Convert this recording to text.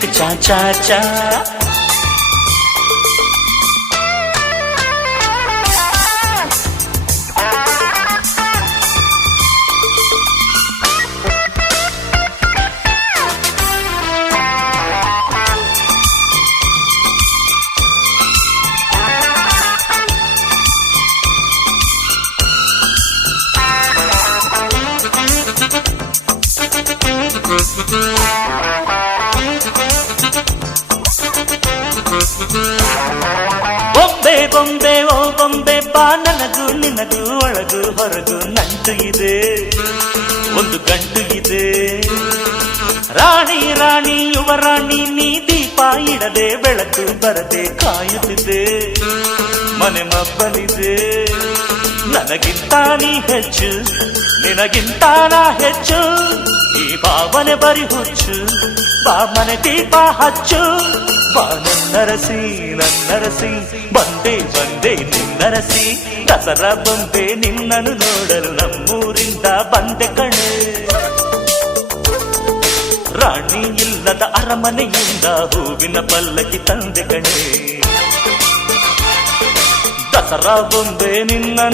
ke cha-cha-cha Thank you. ಬೊಂಬೆ ಬೊಂಬೆ ಓ ಬೊಂಬೆ ಬಾ ನನಗೂ ನಿನಗೂ ಒಳಗು ಹೊರಗು ನಂಟು ಇದೆ ಒಂದು ಗಂಟು ಇದೆ ರಾಣಿ ರಾಣಿ ಯುವರಾಣಿ ನೀ ದೀಪ ಇಡದೆ ಬೆಳಕು ಬರದೆ ಕಾಯುತ್ತಿದೆ ಮನೆ ಮಬ್ಬಲಿದೆ ನನಗಿಂತ ನೀ ಹೆಚ್ಚು ನಿನಗಿಂತ ನಾ ಹೆಚ್ಚು ಈ ಭಾವನೆ ಬರಿ ಹುಚ್ಚು ಬಾ ಮನೆ ದೀಪ ಹಚ್ಚು ಬಾ ನನ್ನರಸಿ ನನ್ನರಸಿ ಬಂದೆ ಬಂದೆ ನಿನ್ನರಸಿ ದಸರಾ ಬಂದೆ ನಿನ್ನನ್ನು ನೋಡಲು ನಮ್ಮೂರಿಂದ ಬಂದೆ ಕಣೆ ರಾಣಿ ಇಲ್ಲದ ಅರಮನೆಯಿಂದ ಹೂವಿನ ಪಲ್ಲಕ್ಕಿ ತಂದೆ ಕಣೆ ದಸರಾ ಬಂದೆ ನಿನ್ನನ್ನು